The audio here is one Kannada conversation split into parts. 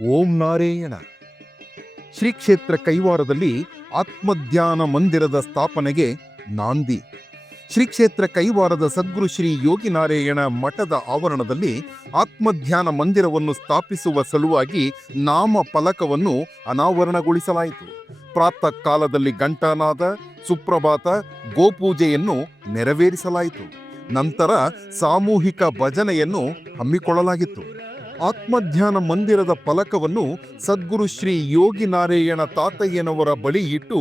ನಾರಾಯಣ. ಶ್ರೀ ಕ್ಷೇತ್ರ ಕೈವಾರದಲ್ಲಿ ಆತ್ಮಧ್ಯಾನ ಮಂದಿರದ ಸ್ಥಾಪನೆಗೆ ನಾಂದಿ. ಶ್ರೀ ಕ್ಷೇತ್ರ ಕೈವಾರದ ಸದ್ಗುರು ಶ್ರೀ ಯೋಗಿನಾರಾಯಣ ಮಠದ ಆವರಣದಲ್ಲಿ ಆತ್ಮಧ್ಯಾನ ಮಂದಿರವನ್ನು ಸ್ಥಾಪಿಸುವ ಸಲುವಾಗಿ ನಾಮ ಫಲಕವನ್ನು ಅನಾವರಣಗೊಳಿಸಲಾಯಿತು. ಪ್ರಾತಃ ಕಾಲದಲ್ಲಿ ಗಂಟಾನಾದ ಸುಪ್ರಭಾತ, ಗೋಪೂಜೆಯನ್ನು ನೆರವೇರಿಸಲಾಯಿತು. ನಂತರ ಸಾಮೂಹಿಕ ಭಜನೆಯನ್ನು ಹಮ್ಮಿಕೊಳ್ಳಲಾಗಿತ್ತು. ಆತ್ಮಧ್ಯಾನ ಮಂದಿರದ ಫಲಕವನ್ನು ಸದ್ಗುರು ಶ್ರೀ ಯೋಗಿ ನಾರಾಯಣ ತಾತಯ್ಯನವರ ಬಳಿ ಇಟ್ಟು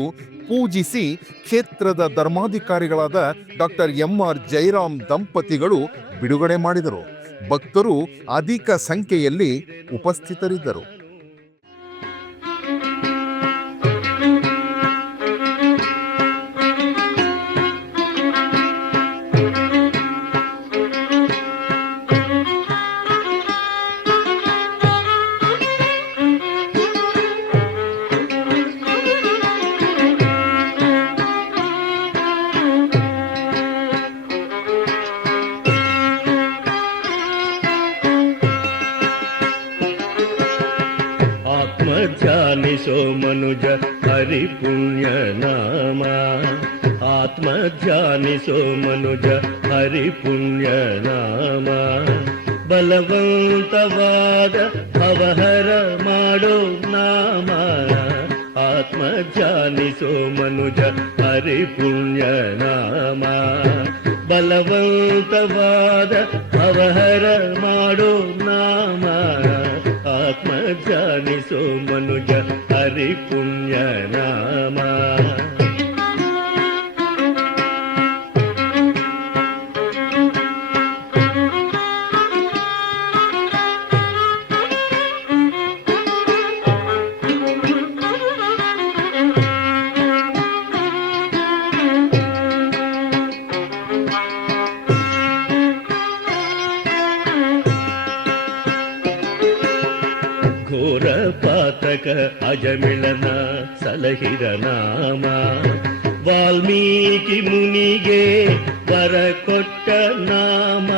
ಪೂಜಿಸಿ ಕ್ಷೇತ್ರದ ಧರ್ಮಾಧಿಕಾರಿಗಳಾದ ಡಾಕ್ಟರ್ ಎಂ ಆರ್ ಜೈರಾಮ್ ದಂಪತಿಗಳು ಬಿಡುಗಡೆ ಮಾಡಿದರು. ಭಕ್ತರು ಅಧಿಕ ಸಂಖ್ಯೆಯಲ್ಲಿ ಉಪಸ್ಥಿತರಿದ್ದರು. ಆತ್ಮಧ್ಯಾನಿಸೋ ಮನುಜ ಹರಿ ಪುಣ್ಯ ನಾಮ ಆತ್ಮಧ್ಯಾನಿಸೋ ಮನುಜ ಹರಿ ಪುಣ್ಯ ನಾಮ ಬಲವಂತವಾದ ಅವಹರ ಮಾಡೋ ನಾಮ ಆತ್ಮಧ್ಯಾನಿಸೋ ಮನುಜ ಹರಿ ಪುಣ್ಯ ನಾಮ ಬಲವಂತವಾದ ಅವಹರ ಮಾಡೋ సోమనుజ హరి పుణ్యనామా ಪುಣ್ಯ ನಾಮ ಘೋರ ಪಾತಕ ಅಜಮಿಳನ ಸಲಹಿರ ನಾಮ ವಾಲ್ಮೀಕಿ ಮುನಿಗೆ ವರ ಕೊಟ್ಟ ನಾಮ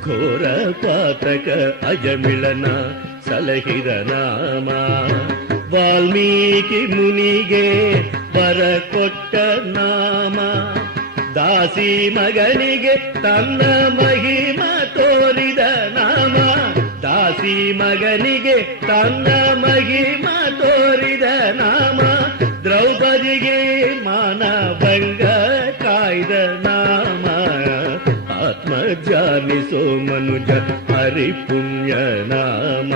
ಘೋರ ಪಾತಕ ಅಜಮಿಳನ ಸಲಹಿರ ನಾಮ ವಾಲ್ಮೀಕಿ ಮುನಿಗೆ ವರ ಕೊಟ್ಟ ನಾಮ ದಾಸಿ ಮಗನಿಗೆ ತನ್ನ ಮಹಿಮ ತೋರಿದ ನಾಮ ದಾಸಿ ಮಗನಿಗೆ ತಂದ ಮಹಿಮ ತೋರಿದ ನಾಮ. ದ್ರೌಪದಿಗೆ ಮಾನಭಂಗ ಕಾಯ್ದ ನಾಮ. ಆತ್ಮ ಜಾನಿಸೋ ಮನುಜ ಹರಿ ಪುಣ್ಯ ನಾಮ.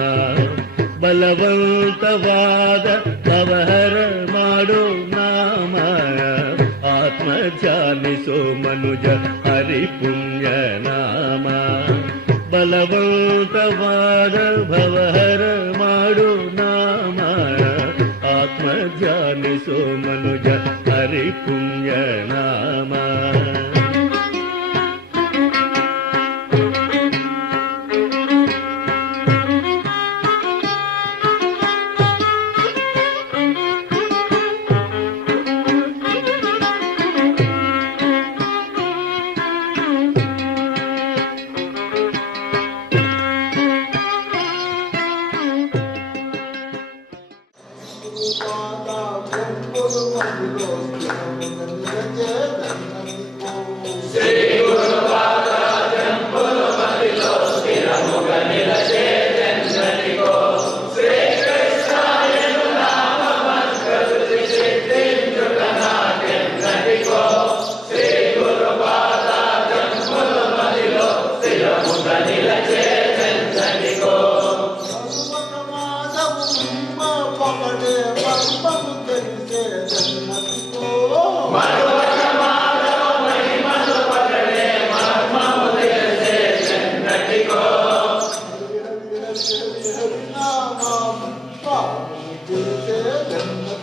ಬಲವಂತವಾದ ಅವಹರ ಮಾಡೋ ನಾಮ. ಆತ್ಮ ಜಾನಿಸೋ ಮನುಜ ಹರಿ ಪುಣ್ಯ ನಾಮ. ಬಲವಂತವಾದ ಭವಹರ ಮಾಡು ನಾಮ ಆತ್ಮ ಜಾನಿಸೋ ಮನುಜ ಹರಿ ಪುಣ್ಯ ನಾಮ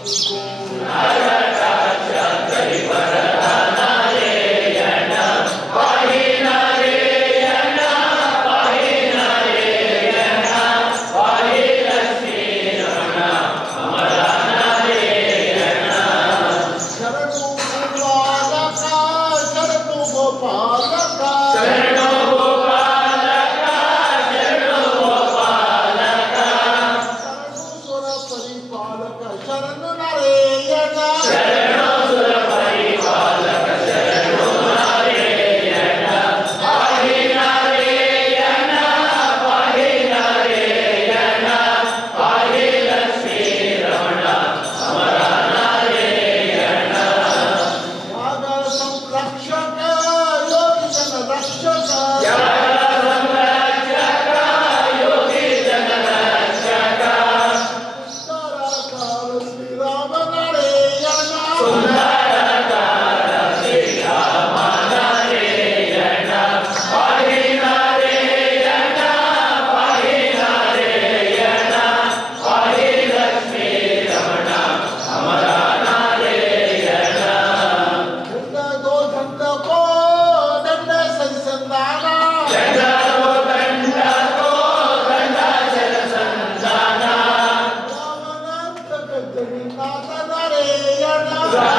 cennet Amen.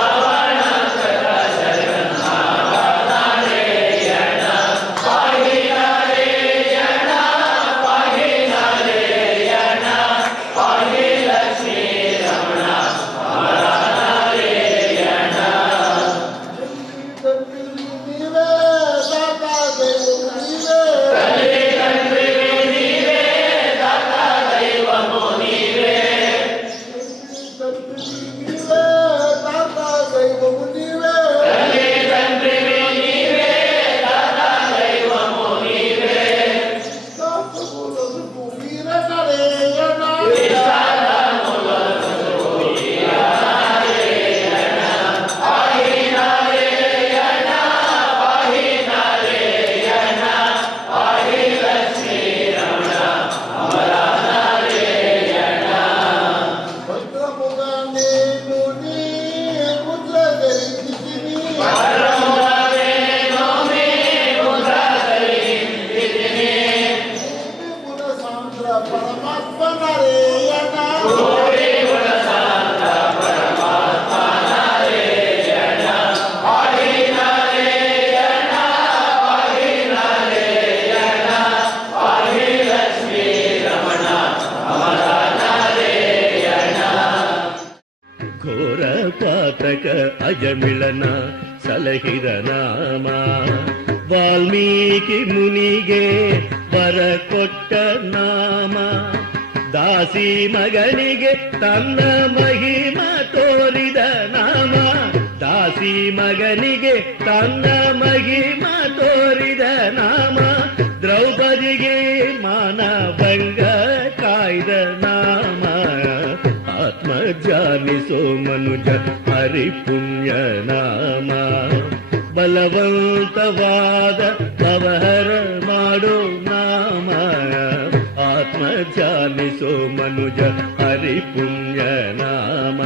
ಸಾಂದ್ರ ಪರಮಾತ್ಮ ನರೇಯಣ ಘೋರ ಪಾತಕ ಅಜಮಿಳನ ಸಲಹಿದ ನಾಮ ವಾಲ್ಮೀಕಿ ಮುನಿಗೆ ಬರ ಕೊಟ್ಟ ನಾಮ. ದಾಸಿ ಮಗನಿಗೆ ತನ್ನ ಮಹಿಮ ತೋರಿದ ನಾಮ. ದಾಸಿ ಮಗನಿಗೆ ತನ್ನ ಮಹಿಮ ತೋರಿದ ನಾಮ. ದ್ರೌಪದಿಗೆ ಮಾನಭಂಗ ಕಾಯ್ದ ನಾಮ. ಆತ್ಮ ಜಾನಿಸೋ ಮನುಜ ಹರಿಪುಣ್ಯ ನಾಮ. ಬಲವಂತವಾದ ಮನುಜ ಹರಿಪುಣ್ಯ ನಾಮ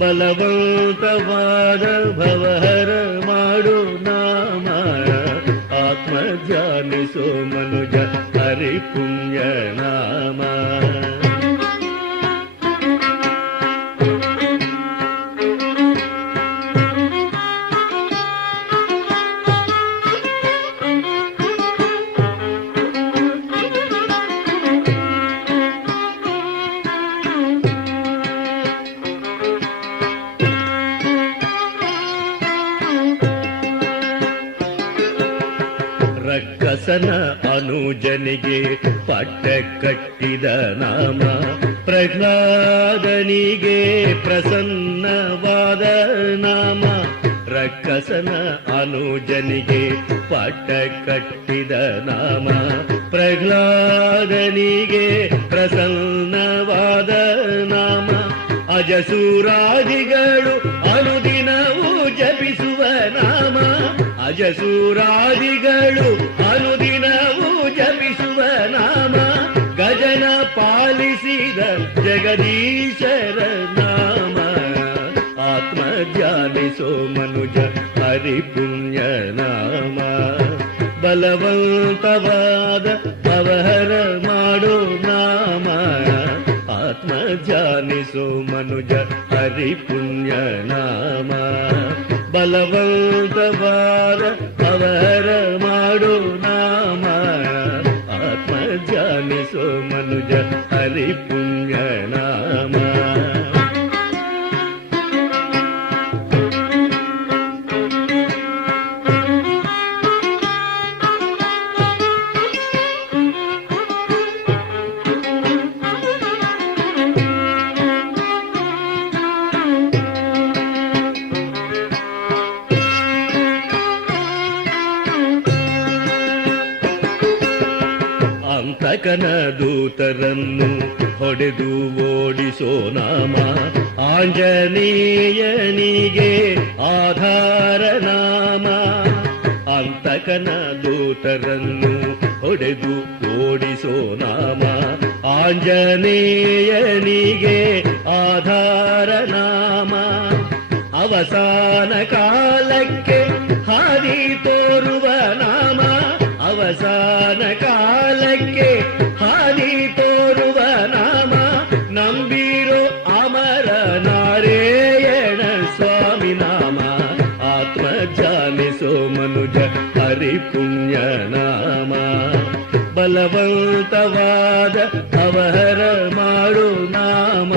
ಬಲವಂತವಾದ ಭವಹರ ಮಾಡೋ ನಾಮ ಆತ್ಮ ಜಾನಿಸೋ ಮನುಜ ಹರಿಪುಣ್ಯ ನಾಮ ರಕ್ಕಸನ ಅನುಜನಿಗೆ ಪಟ್ಟ ಕಟ್ಟಿದ ನಾಮ. ಪ್ರಹ್ಲಾದನಿಗೆ ಪ್ರಸನ್ನವಾದ ನಾಮ. ರಕ್ಕಸನ ಅನುಜನಿಗೆ ಪಟ್ಟ ಕಟ್ಟಿದ ನಾಮ. ಪ್ರಹ್ಲಾದನಿಗೆ ಪ್ರಸನ್ನವಾದ ನಾಮ. ಅಜಸೂರಾದಿಗಳು ಅನುದಿನ ಅಜಸೂರಾದಿಗಳು ಅನುದಿನವೂ ಜಪಿಸುವ ನಾಮ ಗಜನ ಪಾಲಿಸಿದ ಜಗದೀಶರ ನಾಮ ಆತ್ಮ ಧ್ಯಾನಿಸೋ ಮನುಜ ಹರಿಪುಣ್ಯ ನಾಮ ಬಲವಂತವಾದ ಅವಹರ ಮಾಡೋ ನಾಮ ಆತ್ಮ ಧ್ಯಾನಿಸೋ ಮನುಜ ಹರಿಪುಣ್ಯ ನಾಮ ಬಲವಂತವಾದ ಅವಹರ ಮಾಡೋ ನಾಮ ಆತ್ಮ ಧ್ಯಾನಿಸೋ ಮನುಜ ಹರಿಪುಣ್ಯ ಅಂತಕನ ದೂತರನ್ನು ಹೊಡೆದು ಓಡಿಸೋ ನಾಮ ಆಂಜನೇಯನಿಗೆ ಆಧಾರ ನಾಮ. ಅಂತಕನ ದೂತರನ್ನು ಹೊಡೆದು ಓಡಿಸೋ ನಾಮ ಆಂಜನೇಯನಿಗೆ ಆಧಾರ ನಾಮ. ಅವಸಾನ ಕಾಲಕ್ಕೆ ಹಾದಿ ಕಾಲಕ್ಕೆ ಹಾದಿ ತೋರುವ ನಾಮ ನಂಬಿರೋ ಅಮರ ನಾರಾಯಣ ಸ್ವಾಮಿ ನಾಮ ಆತ್ಮ ಜಾಲಿಸೋ ಮನುಜ ಹರಿ ಪುಣ್ಯ ನಾಮ ಬಲವಂತವಾದ ಅವಹರ ಮಾಡು ನಾಮ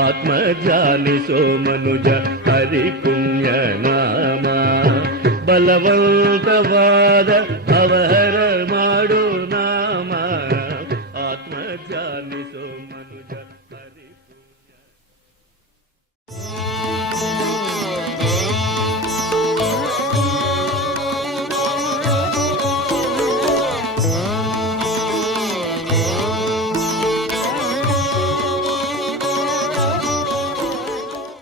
ಆತ್ಮ ಜಾಲಿಸೋ ಮನುಜ ಹರಿ ಪುಣ್ಯ ನಾಮ ಬಲವಂತವಾದ ಅವಹರ